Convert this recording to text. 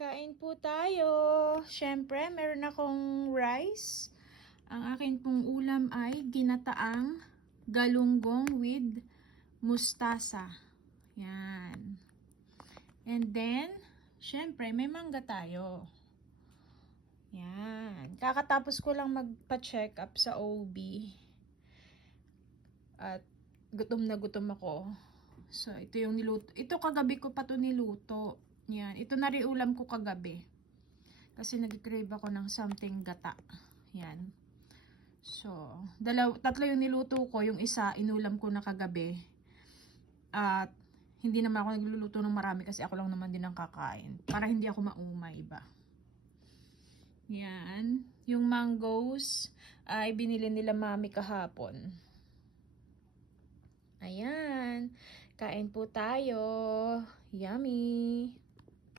Kain po tayo. Siyempre, meron akong rice. Ang akin pong ulam ay ginataang galunggong with mustasa. Yan. And then, siyempre, may mangga tayo. Yan. Kakatapos ko lang magpa-check up sa OB. At gutom na gutom ako. So, ito yung niluto. Ito kagabi ko pa to niluto. Yan. Ito na rin ulam ko kagabi. Kasi nag-crave ako ng something gata. Yan. So, tatlo yung niluto ko. Yung isa, inulam ko na kagabi. At hindi naman ako nagluluto ng marami kasi ako lang naman din ang kakain. Para hindi ako maumay ba. Yan. Yung mangoes ay binili nila mami kahapon. Ayan. Kain po tayo. Yummy.